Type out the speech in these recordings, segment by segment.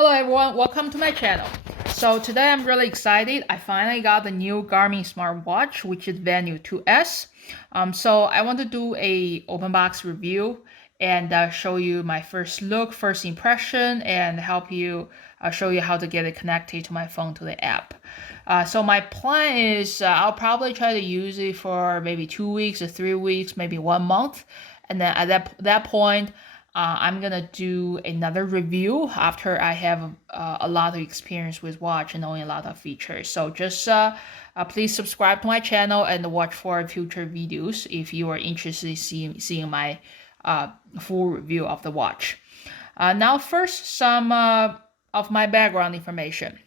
Hello everyone, welcome to my channel. So today I'm really excited. I finally got the new Garmin smartwatch, which is Venu 2S. So I want to do a open box review and show you my first look, first impression, and help you show you how to get it connected to my phone to the app. So my plan is I'll probably try to use it for maybe 2 weeks or 3 weeks, maybe 1 month. And then at that point, I'm gonna do another review after I have a lot of experience with watch and knowing a lot of features. So just please subscribe to my channel and watch for future videos if you are interested in seeing my full review of the watch. Now first, some of my background information.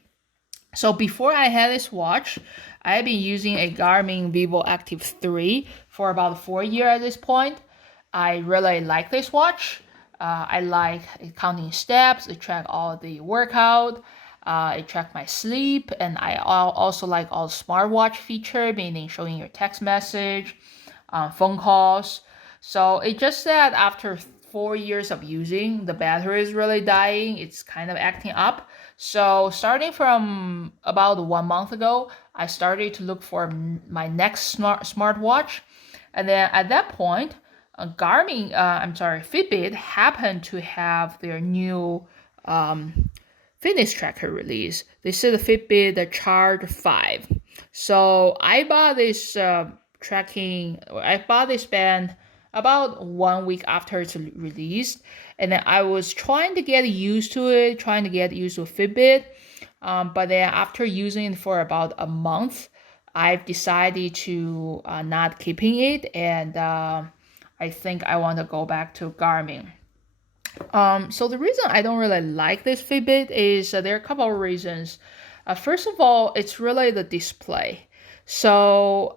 So before I had this watch, I've been using a Garmin Vivoactive 3 for about 4 years at this point. I really like this watch. I like it counting steps, it track all the workout, it track my sleep, and I also like all the smartwatch feature, meaning showing your text message, phone calls. So it just that after 4 years of using, the battery is really dying. It's kind of acting up. So starting from about 1 month ago, I started to look for my next smartwatch. And then at that point, Fitbit happened to have their new fitness tracker release. This is the Fitbit the Charge 5. So I bought this band about 1 week after it's released, and then I was trying to get used to it, trying to get used to Fitbit. But then after using it for about a month, I've decided to not keeping it, and I think I want to go back to Garmin. So the reason I don't really like this Fitbit is there are a couple of reasons. First of all, it's really the display. So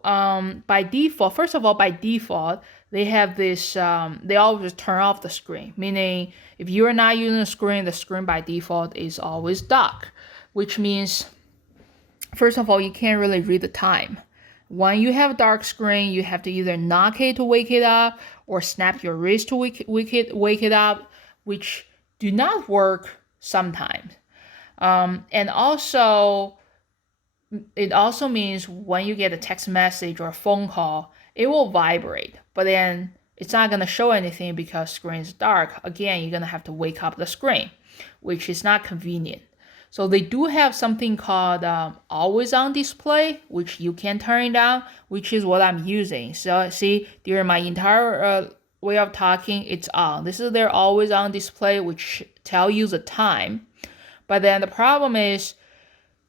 by default, they have this, they always turn off the screen, meaning if you're not using the screen by default is always dark, which means, first of all, you can't really read the time. When you have a dark screen, you have to either knock it to wake it up or snap your wrist to wake it up, which do not work sometimes. And also, it also means when you get a text message or a phone call, it will vibrate, but then it's not going to show anything because screen is dark. Again, you're going to have to wake up the screen, which is not convenient. So they do have something called always on display, which you can turn it down, which is what I'm using. So see, during my entire way of talking, it's on. This is their always on display, which tell you the time. But then the problem is,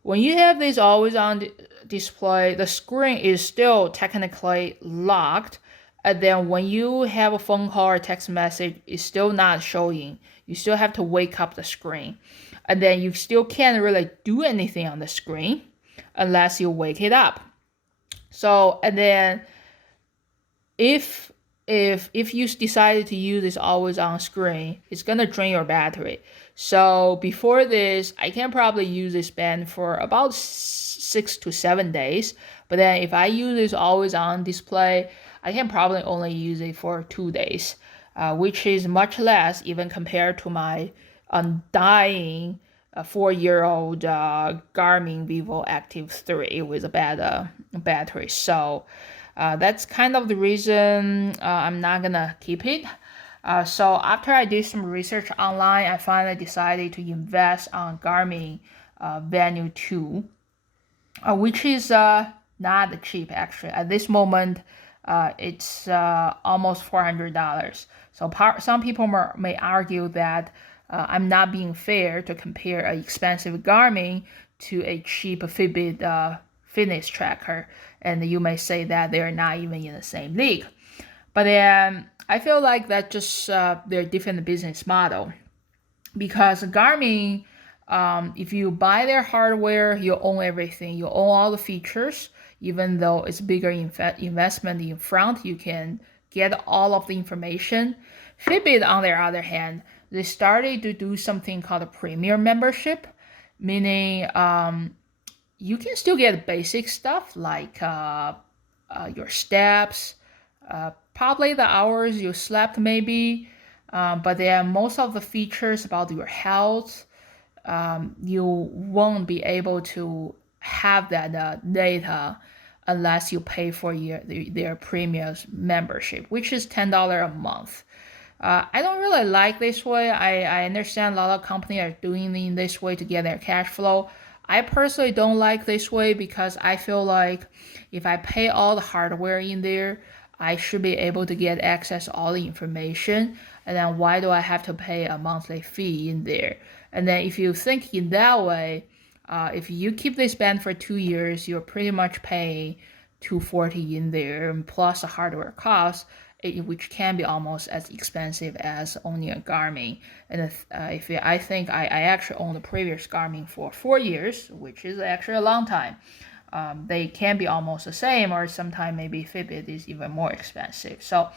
when you have this always on display, the screen is still technically locked. And then when you have a phone call or text message, it's still not showing. You still have to wake up the screen. And then you still can't really do anything on the screen unless you wake it up. So, and then if you decided to use this always on screen, it's gonna drain your battery. So before this, I can probably use this band for about 6 to 7 days. But then if I use this always on display, I can probably only use it for 2 days, which is much less even compared to my undying 4-year-old Garmin Vivoactive 3 with a bad battery. So that's kind of the reason I'm not gonna keep it. So after I did some research online, I finally decided to invest on Garmin Venu 2, which is not cheap actually. At this moment, it's almost $400. So some people may argue that I'm not being fair to compare an expensive Garmin to a cheap Fitbit fitness tracker, and you may say that they're not even in the same league. But I feel like that's just their different business model, because Garmin, if you buy their hardware, you own everything. You own all the features. Even though it's bigger investment in front, you can get all of the information. Fitbit, on the other hand, they started to do something called a premium membership, meaning you can still get basic stuff like your steps, probably the hours you slept maybe, but then most of the features about your health, you won't be able to have that data unless you pay for their premium membership, which is $10 a month. I don't really like this way. I understand a lot of companies are doing it in this way to get their cash flow. I personally don't like this way because I feel like if I pay all the hardware in there, I should be able to get access to all the information. And then why do I have to pay a monthly fee in there? And then if you think in that way, if you keep this band for 2 years, you're pretty much paying $240 in there, and plus the hardware cost, which can be almost as expensive as owning a Garmin. And I think I actually owned the previous Garmin for 4 years, which is actually a long time. They can be almost the same, or sometimes maybe Fitbit is even more expensive. So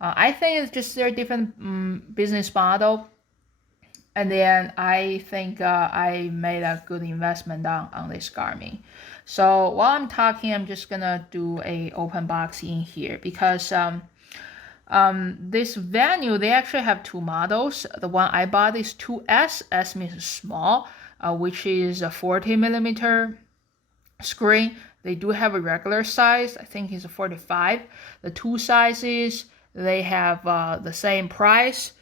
I think it's just their different business model. And then I think I made a good investment on this Garmin. So while I'm talking, I'm just gonna do a open box in here because this Venu, they actually have two models. The one I bought is 2S. S means small, which is a 40mm screen. They do have a regular size. I think it's a 45. The two sizes, they have the same price.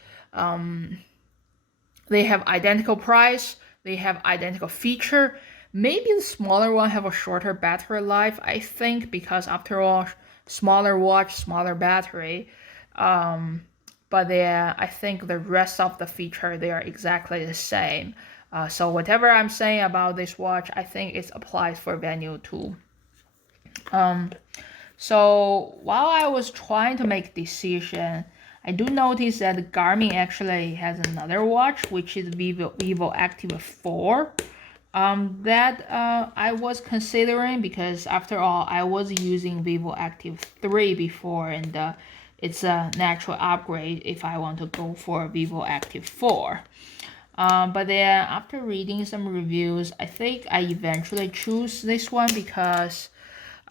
They have identical price. They have identical feature. Maybe the smaller one have a shorter battery life, I think, because after all, smaller watch, smaller battery. But I think the rest of the feature, they are exactly the same. So whatever I'm saying about this watch, I think it applies for Venu too. So while I was trying to make decision, I do notice that Garmin actually has another watch, which is Vivoactive 4. That I was considering because after all, I was using Vivoactive 3 before, and it's a natural upgrade if I want to go for Vivoactive 4. But then after reading some reviews, I think I eventually choose this one because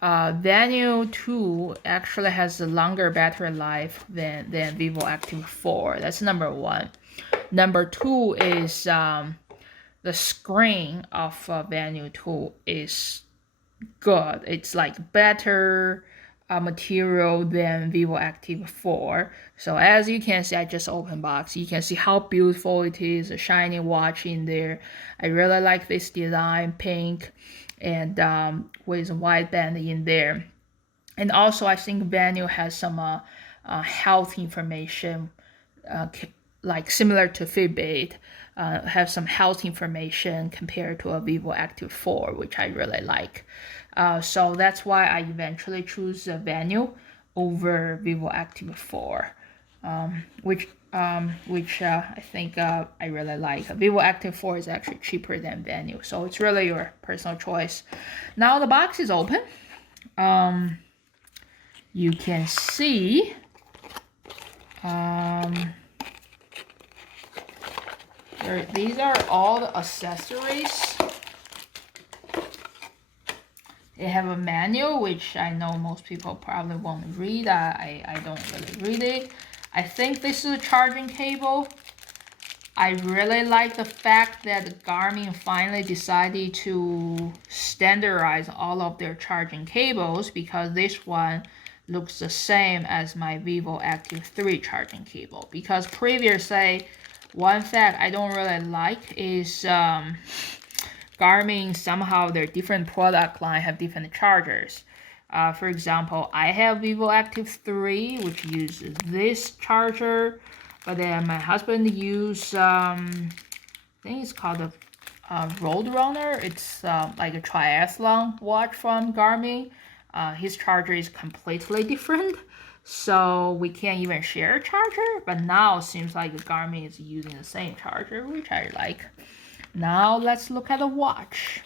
Venu 2 actually has a longer battery life than Vivoactive 4. That's number one. Number two is the screen of Venu 2 is good. It's like better material than Vivoactive 4. So as you can see, I just opened box. You can see how beautiful it is, a shiny watch in there. I really like this design, pink, and with white band in there. And also I think Venu has some health information, like similar to Fitbit, have some health information compared to a Vivoactive 4, which I really like. So that's why I eventually choose Venu over Vivoactive 4, which I think I really like. Vivoactive 4 is actually cheaper than Venu, so it's really your personal choice. Now the box is open. You can see these are all the accessories. They have a manual, which I know most people probably won't read. I don't really read it. I think this is a charging cable. I really like the fact that Garmin finally decided to standardize all of their charging cables, because this one looks the same as my Vivoactive 3 charging cable. Because previously, one fact I don't really like is Garmin, somehow their different product line have different chargers. For example, I have Vivoactive 3, which uses this charger, but then my husband uses, I think it's called a Roadrunner. It's like a triathlon watch from Garmin. His charger is completely different, so we can't even share a charger, but now it seems like Garmin is using the same charger, which I like. Now let's look at the watch.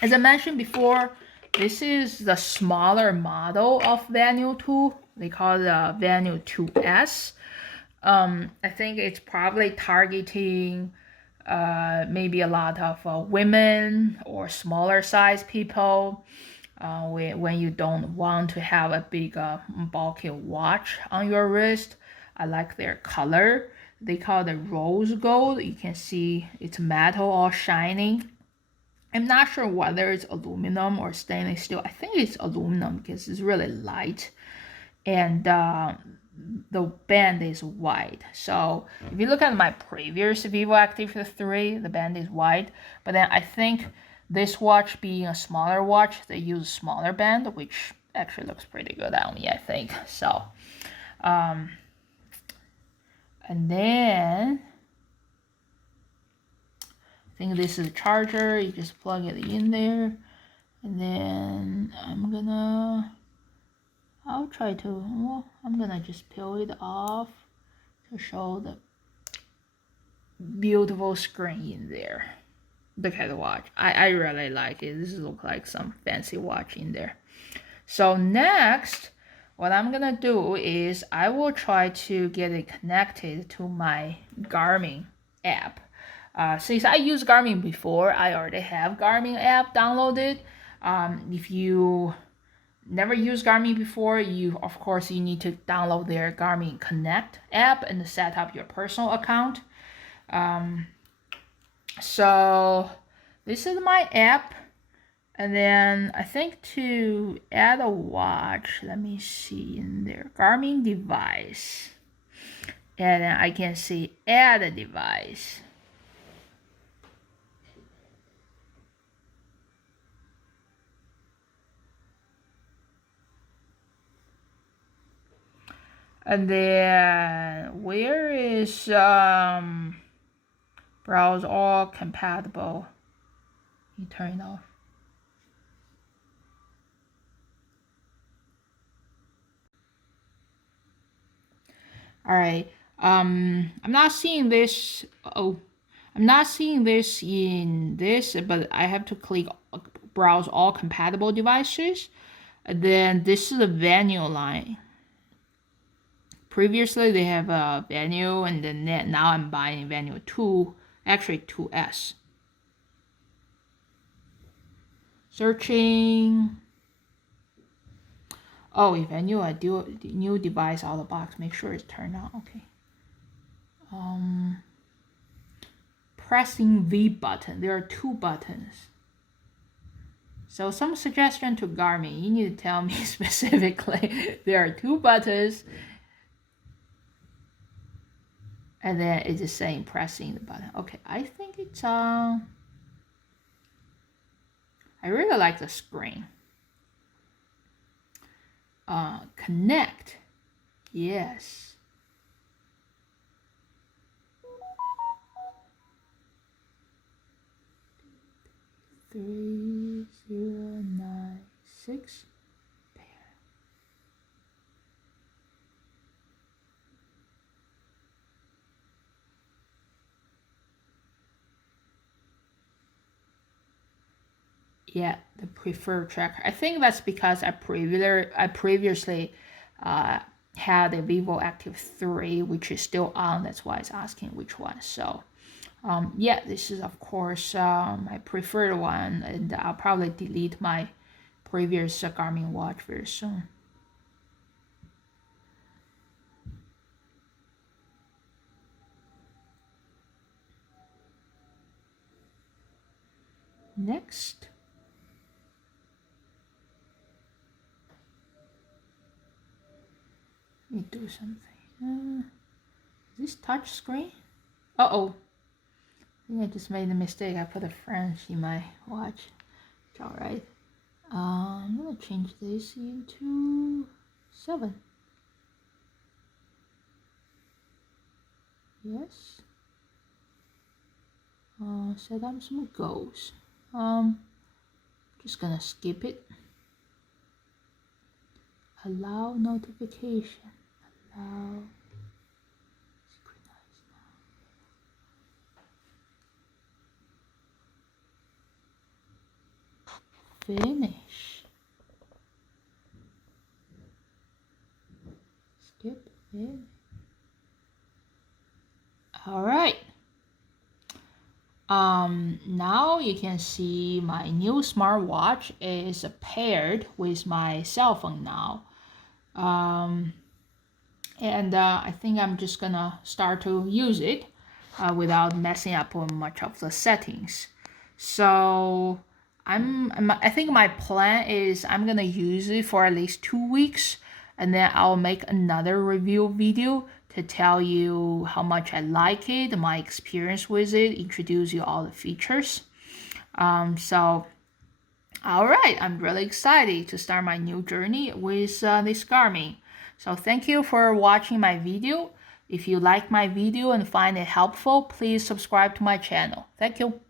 As I mentioned before, this is the smaller model of Venu 2. They call it Venu 2S. I think it's probably targeting maybe a lot of women or smaller size people. when you don't want to have a big bulky watch on your wrist. I like their color. They call it rose gold. You can see it's metal all shining. I'm not sure whether it's aluminum or stainless steel. I think it's aluminum because it's really light, and the band is wide. So if you look at my previous Vivoactive 3, the band is wide, but then I think this watch being a smaller watch, they use smaller band, which actually looks pretty good on me, I think. So, and then I think this is a charger. You just plug it in there, and then I'll try to, well, I'm gonna just peel it off to show the beautiful screen in there. Look at the watch. I really like it. This looks like some fancy watch in there. So next, what I'm gonna do is I will try to get it connected to my Garmin app. Since I used Garmin before, I already have Garmin app downloaded. If you never used Garmin before, of course you need to download their Garmin Connect app and set up your personal account. So this is my app, and then I think to add a watch, let me see in there, Garmin device, and then I can see add a device. And then where is browse all compatible? You turn it off. All right. I'm not seeing this. Oh, I'm not seeing this in this, but I have to click browse all compatible devices. And then this is the Venu line. Previously they have a Venu, and then now I'm buying Venu 2, actually 2S. Searching. Oh, if I knew I do new device out of the box, make sure it's turned on. Okay. Pressing V button. There are 2 buttons. So some suggestion to Garmin. You need to tell me specifically. There are 2 buttons. And then it's just saying pressing the button. Okay, I think it's I really like the screen. Connect. Yes. Three 096. Yeah, the preferred tracker. I think that's because I previously had a Vivoactive 3, which is still on. That's why it's asking which one. So yeah, this is of course my preferred one, and I'll probably delete my previous Garmin watch very soon. Next. Let me do something. Is this touch screen? Uh-oh. I think I just made a mistake. I put a French in my watch. It's alright. I'm gonna change this into 7. Yes. Set up some goals. Just gonna skip it. Allow notification. Allow. Synchronize now. Finish. Skip it. All right. Now you can see my new smartwatch is paired with my cell phone now. And I think I'm just gonna start to use it without messing up on much of the settings. So I think my plan is I'm gonna use it for at least 2 weeks, and then I'll make another review video to tell you how much I like it, my experience with it, introduce you all the features. So all right, I'm really excited to start my new journey with this Garmin. So thank you for watching my video. If you like my video and find it helpful, please subscribe to my channel. Thank you.